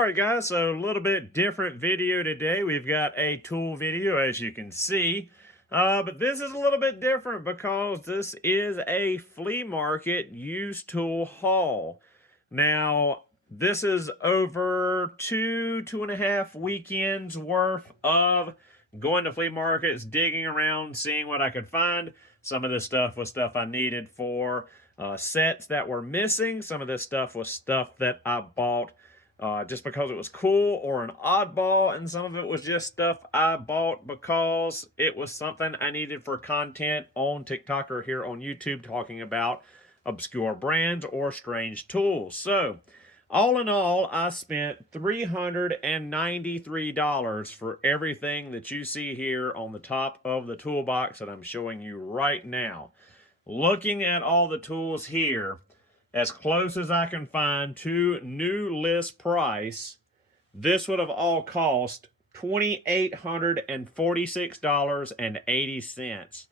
Alright guys, so a little bit different video today. We've got a tool video as you can see. But this is a little bit different because this is a flea market used tool haul. Now, this is over two and a half weekends worth of going to flea markets, digging around, seeing what I could find. Some of this stuff was stuff I needed for sets that were missing. Some of this stuff was stuff that I bought just because it was cool or an oddball, and some of it was just stuff I bought because it was something I needed for content on TikTok or here on YouTube talking about obscure brands or strange tools. So, all in all, I spent $393 for everything that you see here on the top of the toolbox that I'm showing you right now. Looking at all the tools here, as close as I can find to new list price, this would have all cost $2,846.80.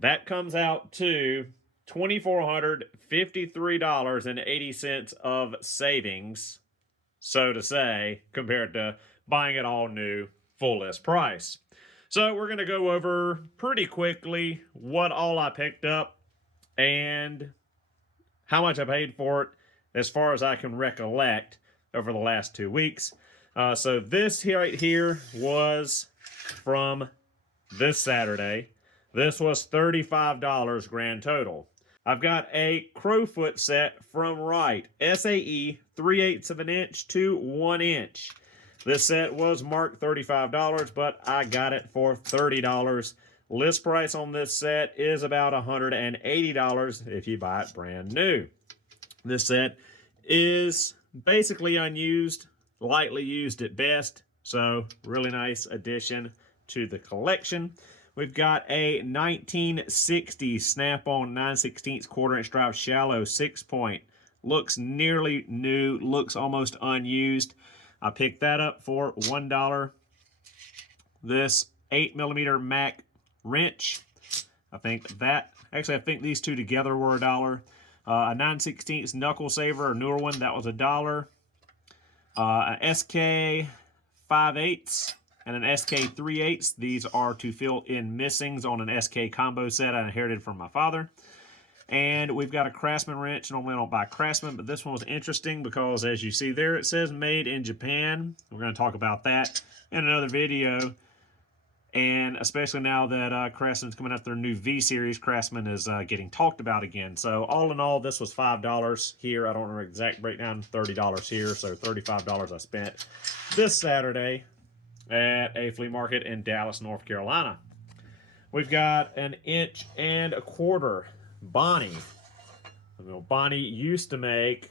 That comes out to $2,453.80 of savings, so to say, compared to buying it all new full list price. So we're going to go over pretty quickly what all I picked up and how much I paid for it as far as I can recollect over the last 2 weeks. So this here right here was from this Saturday. This was $35 grand total. I've got a crowfoot set from Wright, SAE 3/8 of an inch to 1 inch. This set was marked $35, but I got it for $30. List price on this set is about $180 if you buy it brand new. This set is basically unused, lightly used at best, so really nice addition to the collection. We've got a 1960 Snap-on 9/16 1/4 drive shallow 6-point. Looks nearly new, looks almost unused. I picked that up for $1. This 8mm Mac wrench, I think these two together were $1. A 9/16 knuckle saver, a newer one, that was $1. An SK 5/8 and an SK 3/8. These are to fill in missings on an SK combo set I inherited from my father. And we've got a Craftsman wrench. Normally I don't buy Craftsman, but this one was interesting because as you see there, it says made in Japan. We're going to talk about that in another video. And especially now that Craftsman's coming out their new V series, Craftsman is getting talked about again. So all in all, this was $5 here. I don't remember the exact breakdown. $30 here, so $35 I spent this Saturday at a flea market in Dallas, North Carolina. We've got an 1.25 inch Bonnie. Bonnie used to make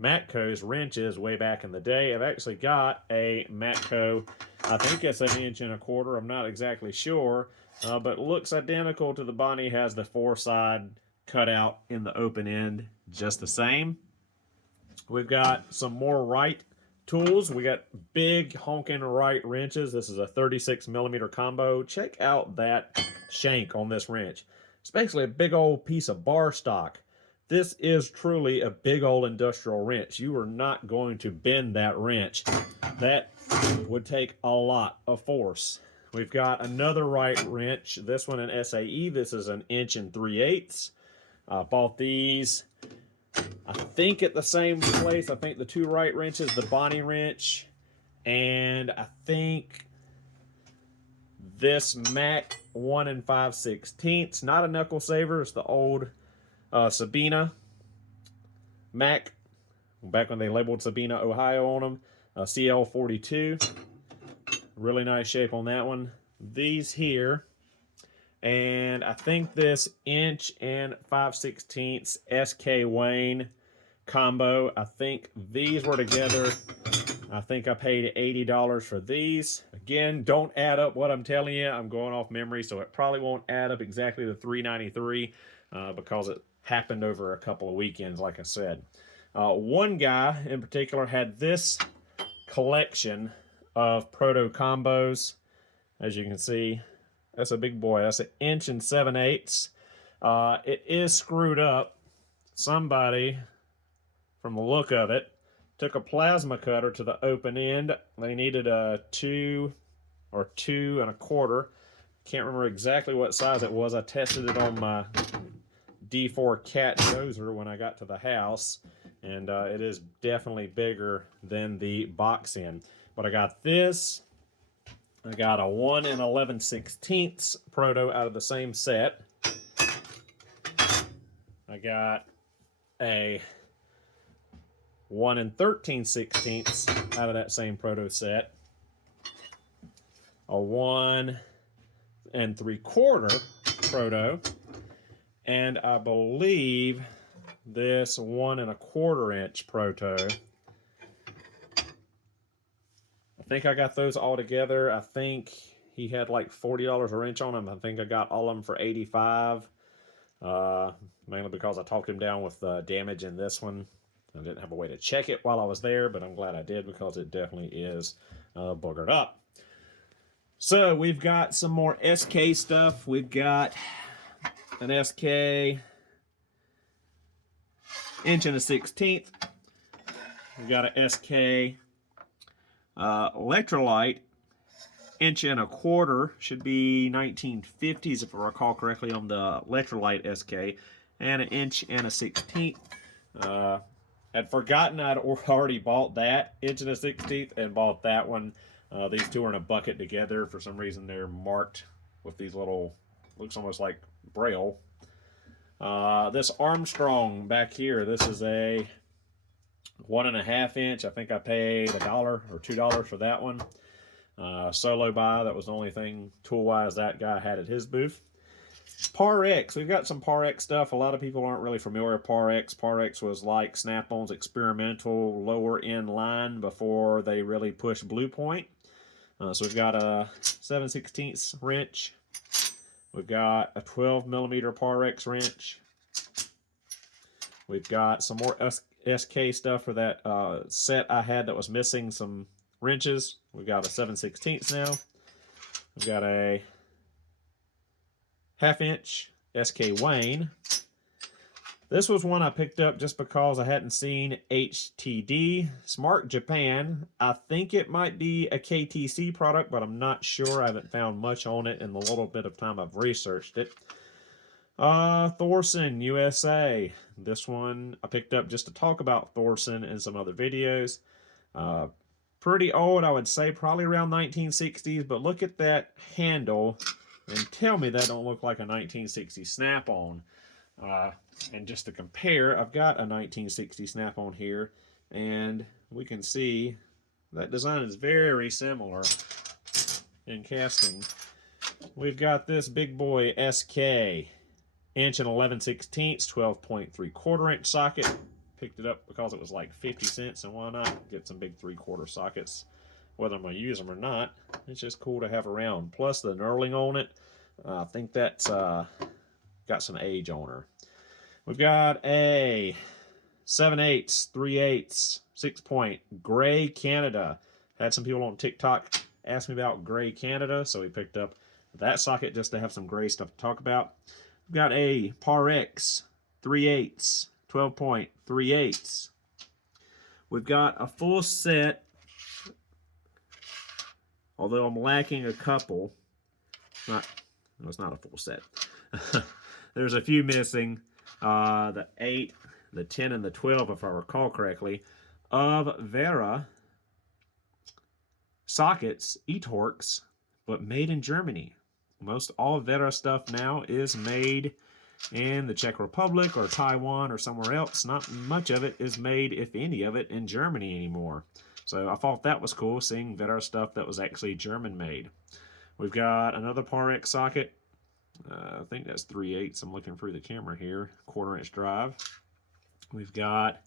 Matco's wrenches way back in the day. I've actually got a Matco, I think it's an 1.25 inches. I'm not exactly sure, but it looks identical to the Bonnie. Has the 4-side cutout in the open end just the same. We've got some more Wright tools. We got big honking Wright wrenches. This is a 36mm combo. Check out that shank on this wrench. It's basically a big old piece of bar stock. This is truly a big old industrial wrench. You are not going to bend that wrench. That would take a lot of force. We've got another Wright wrench. This one in SAE. This is an 1 3/8. I bought these, I think, at the same place. I think the two Wright wrenches, the Bonnie wrench, and I think this Mac 1 5/16. Not a knuckle saver. It's the old Sabina Mac, back when they labeled Sabina, Ohio on them. CL42. Really nice shape on that one. These here, and I think this 1 5/16 SK Wayne combo, I think these were together. I think I paid $80 for these. Again, don't add up what I'm telling you. I'm going off memory, so it probably won't add up exactly to $393 because it happened over a couple of weekends, like I said. One guy in particular had this collection of Proto combos. As you can see, that's a big boy. That's an 1 7/8. It is screwed up. Somebody, from the look of it, Took a plasma cutter to the open end. They needed a 2 or 2 1/4. Can't remember exactly what size it was. I tested it on my D4 cat dozer when I got to the house, and it is definitely bigger than the box end. But I got this. I got a 1 11/16 Proto out of the same set. I got a 1 13/16 out of that same Proto set. A 1 3/4 Proto. And I believe this 1 1/4 inch Proto. I think I got those all together. I think he had like $40 a wrench on them. I think I got all of them for $85. Mainly because I talked him down with damage in this one. I didn't have a way to check it while I was there, but I'm glad I did because it definitely is boogered up. So we've got some more SK stuff. We've got an SK 1 1/16. We've got an SK electrolyte 1 1/4. Should be 1950s if I recall correctly on the electrolyte SK. And an 1 1/16. I'd forgotten I'd already bought that 1 1/16 and bought that one. These two are in a bucket together. For some reason they're marked with these little, looks almost like Braille. This Armstrong back here, this is a 1 1/2 inch. I think I paid $1 or $2 for that one. Solo buy, that was the only thing tool-wise that guy had at his booth. PROTO. We've got some PROTO stuff. A lot of people aren't really familiar with PROTO. PROTO was like Snap-on's experimental lower end line before they really pushed Blue Point. So we've got a 7/16 wrench. We've got a 12mm PROTO wrench. We've got some more SK stuff for that set I had that was missing some wrenches. We've got a 7/16 now. We've got a 1/2 inch SK Wayne. This was one I picked up just because I hadn't seen HTD. Smart Japan. I think it might be a KTC product, but I'm not sure. I haven't found much on it in the little bit of time I've researched it. Thorson USA. This one I picked up just to talk about Thorson in some other videos. Pretty old, I would say, probably around 1960s, but look at that handle and tell me that don't look like a 1960 Snap-on. And just to compare, I've got a 1960 Snap-on here, and we can see that design is very similar in casting. We've got this big boy SK 1 11/16, 12.75 inch socket. Picked it up because it was like 50 cents, and why not get some big 3/4 sockets, whether I'm going to use them or not. It's just cool to have around. Plus the knurling on it, I think that's got some age on her. We've got a 7/8, 3/8, 6-point Gray Canada. Had some people on TikTok ask me about Gray Canada, so we picked up that socket just to have some gray stuff to talk about. We've got a PROTO 3/8, 12-point 3/8. We've got a full set, although I'm lacking a couple. It's not a full set. There's a few missing. The 8, the 10, and the 12, if I recall correctly, of Vera sockets, E-Torx, but made in Germany. Most all Vera stuff now is made in the Czech Republic or Taiwan or somewhere else. Not much of it is made, if any of it, in Germany anymore. So I thought that was cool, seeing Vera stuff that was actually German made. We've got another PROTO socket. I think that's 3/8. I'm looking through the camera here. 1/4 inch drive. We've got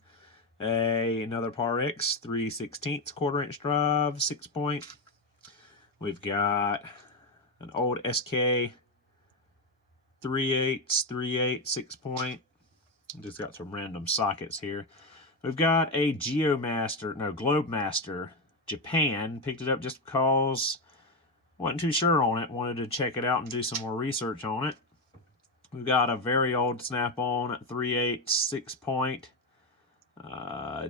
another PROTO 3/16, 1/4 inch drive, 6-point. We've got an old SK 3/8, 3/8, 6-point. Just got some random sockets here. We've got a Globemaster Japan. Picked it up just because wasn't too sure on it. Wanted to check it out and do some more research on it. We've got a very old Snap-on 3/8, 6-point.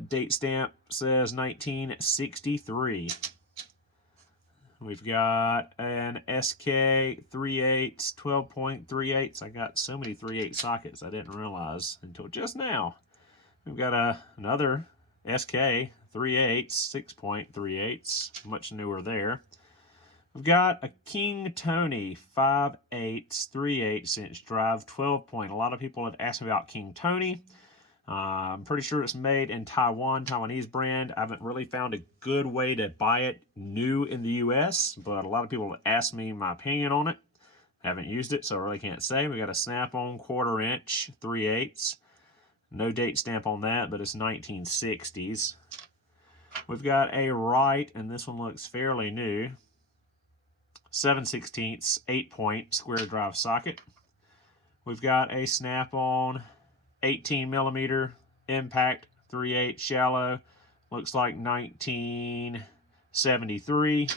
Date stamp says 1963. We've got an SK 3/8, 12.38. I got so many 3/8 sockets I didn't realize until just now. We've got another SK 3/8, 6.38, much newer there. We've got a King Tony 5/8, 3/8 inch drive, 12 point. A lot of people have asked me about King Tony. I'm pretty sure it's made in Taiwan, Taiwanese brand. I haven't really found a good way to buy it new in the US, but a lot of people have asked me my opinion on it. I haven't used it, so I really can't say. We got a snap-on 1/4 inch, 3/8. No date stamp on that, but it's 1960s. We've got a Wright, and this one looks fairly new. 7/16, 8-point square drive socket. We've got a snap-on 18mm impact 3/8 shallow, looks like 1973.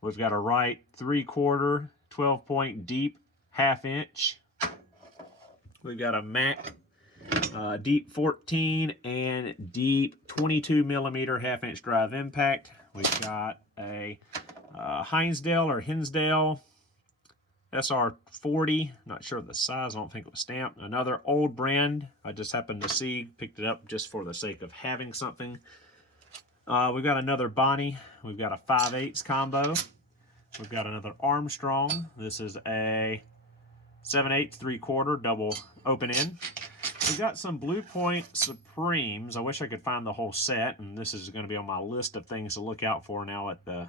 We've got a Wright 3/4 12-point deep 1/2 inch. We've got a Mac deep 14 and deep 22mm 1/2 inch drive impact. We've got a Hinsdale or Hinsdale SR40, not sure the size, I don't think it was stamped. Another old brand, I just happened to see, picked it up just for the sake of having something. We've got another Bonnie, we've got a 5/8 combo. We've got another Armstrong, this is a 7/8, 3/4 double open end. We've got some Blue Point Supremes. I wish I could find the whole set, and this is going to be on my list of things to look out for now at the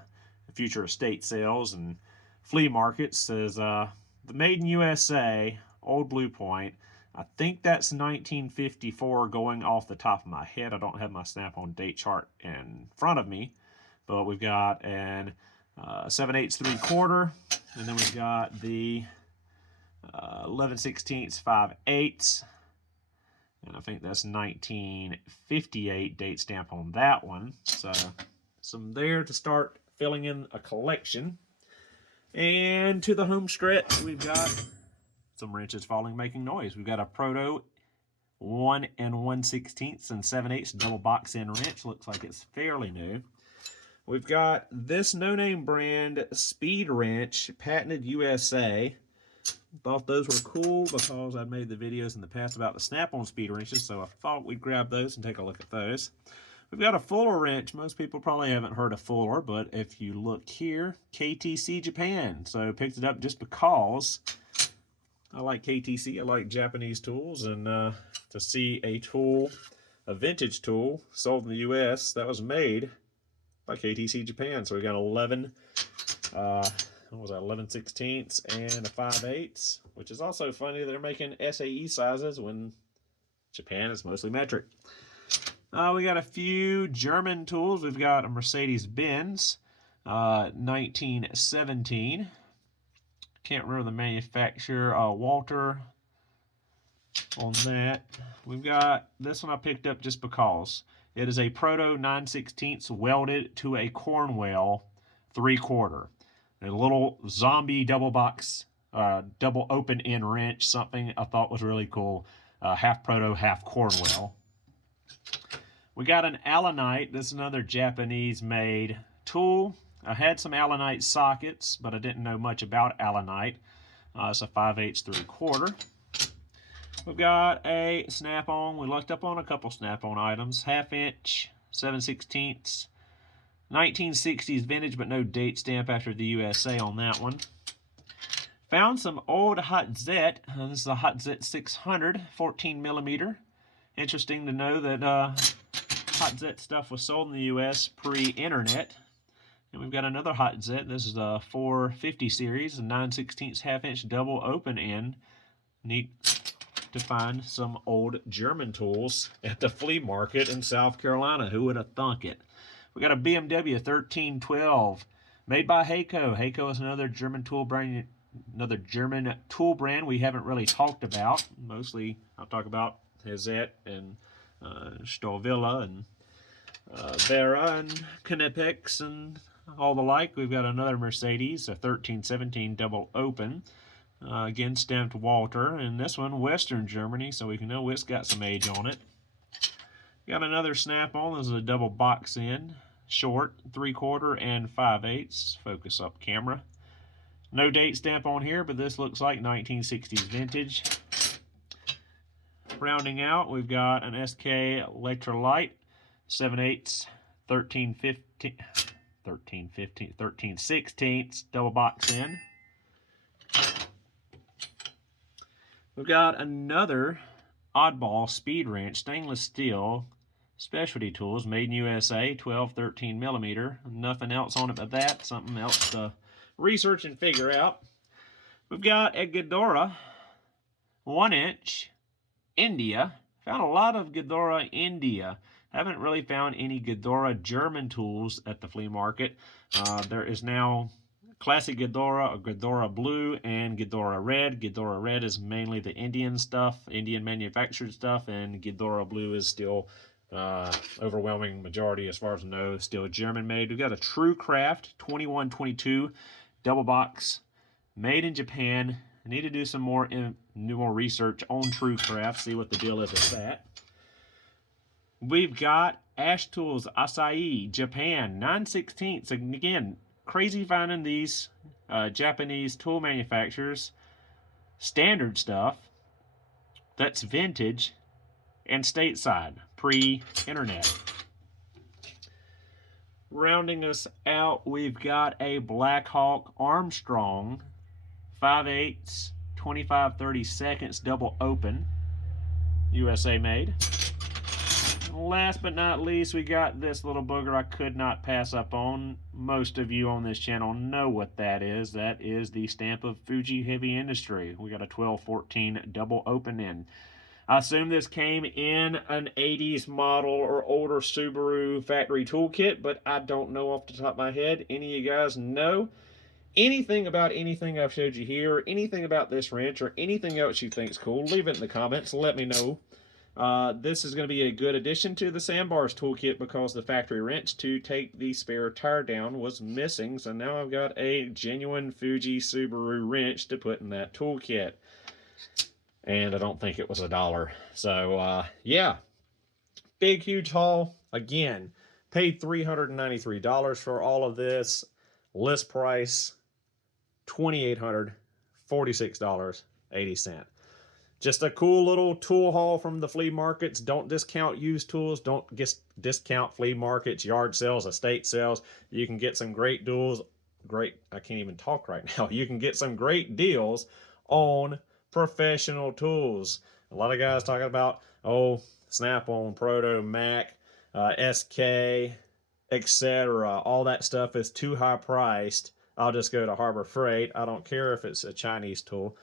future estate sales and flea markets. Says the Made in USA old Blue Point. I think that's 1954 going off the top of my head. I don't have my snap-on date chart in front of me, but we've got an 7/8, 3/4, and then we've got the 11/16, 5/8, and I think that's 1958 date stamp on that one. So some there to start filling in a collection. And to the home stretch, we've got some wrenches falling, making noise. We've got a Proto 1 1/16 and 7/8 double box end wrench. Looks like it's fairly new. We've got this no-name brand speed wrench, patented USA. Thought those were cool because I'd made the videos in the past about the snap-on speed wrenches, so I thought we'd grab those and take a look at those. We've got a Fuller wrench. Most people probably haven't heard of Fuller, but if you look here, KTC Japan. So picked it up just because I like KTC. I like Japanese tools, and to see a tool, a vintage tool, sold in the US that was made by KTC Japan. So we got 11, what was that, 11/16 and a 5/8, which is also funny. They're making SAE sizes when Japan is mostly metric. We got a few German tools. We've got a Mercedes-Benz 1917. Can't remember the manufacturer. Walter on that. We've got this one I picked up just because. It is a Proto 9/16 welded to a Cornwell 3/4. A little zombie double box, double open end wrench, something I thought was really cool. Half Proto, half Cornwell. We got an Allanite. This is another Japanese-made tool. I had some Allanite sockets, but I didn't know much about Allanite. It's a 5/8, 3/4. We've got a snap-on. We lucked up on a couple snap-on items. 1/2 inch, 7/16. 1960s vintage, but no date stamp after the USA on that one. Found some old Hot Zet. This is a Hot Zet 600, 14mm. Interesting to know that Hot Zet stuff was sold in the US pre-internet. And we've got another Hot Zet. This is a 450 series, a 9/16 1/2 inch double open end. Neat to find some old German tools at the flea market in South Carolina. Who would have thunk it? We got a BMW 1312 made by Heiko. Heiko is another German tool brand. We haven't really talked about. Mostly I'll talk about Hazet and Stovilla and Vera and Knipex and all the like. We've got another Mercedes, a 1317 double open. Again, stamped Walter. And this one, Western Germany, so we can know it's got some age on it. Got another snap-on. This is a double box in, short, 3/4 and 5/8. Focus up camera. No date stamp on here, but this looks like 1960s vintage. Rounding out, we've got an SK Electrolyte, 7/8, 13/16 double box in. We've got another oddball speed wrench, stainless steel, specialty tools, made in USA, 12-13 millimeter. Nothing else on it but that. Something else to research and figure out. We've got a Ghidorah, 1-inch, India. Found a lot of Ghidorah India. Haven't really found any Ghidorah German tools at the flea market. There is now classic Ghidorah, a Ghidorah Blue, and Ghidorah Red. Ghidorah Red is mainly the Indian stuff, Indian manufactured stuff, and Ghidorah Blue is still overwhelming majority, as far as I know, still German made. We've got a True Craft 2122 double box, made in Japan. I need to do some more research on True Craft, see what the deal is with that. We've got Ash Tools Asahi Japan 9/16. And again, crazy finding these Japanese tool manufacturers. Standard stuff that's vintage and stateside, pre-internet. Rounding us out, we've got a Blackhawk Armstrong 5/8, 25/32 double open, USA made. Last but not least, we got this little booger I could not pass up on. Most of you on this channel know what that is. That is the stamp of Fuji Heavy Industry. We got a 12-14 double open in. I assume this came in an 80s model or older Subaru factory toolkit, but I don't know off the top of my head. Any of you guys know anything about anything I've showed you here, anything about this wrench, or anything else you think's cool? Leave it in the comments. Let me know. This is going to be a good addition to the Sandbars toolkit because the factory wrench to take the spare tire down was missing. So now I've got a genuine Fuji Subaru wrench to put in that toolkit. And I don't think it was $1. So, yeah. Big, huge haul. Again, paid $393 for all of this. List price, $2,846.80. Just a cool little tool haul from the flea markets. Don't discount used tools. Don't discount flea markets, yard sales, estate sales. You can get some great deals. I can't even talk right now. You can get some great deals on professional tools. A lot of guys talking about, oh, Snap-on, Proto, Mac, SK, etc. All that stuff is too high priced. I'll just go to Harbor Freight. I don't care if it's a Chinese tool.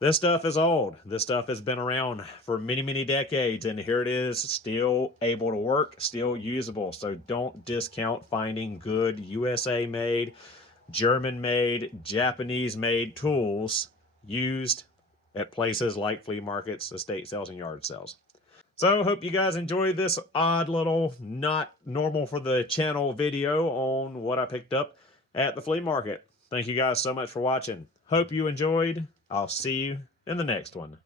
This stuff is old. This stuff has been around for many, many decades, and here it is, still able to work, still usable. So don't discount finding good USA-made, German-made, Japanese-made tools used at places like flea markets, estate sales, and yard sales. So hope you guys enjoyed this odd little, not normal for the channel video on what I picked up at the flea market. Thank you guys so much for watching. Hope you enjoyed. I'll see you in the next one.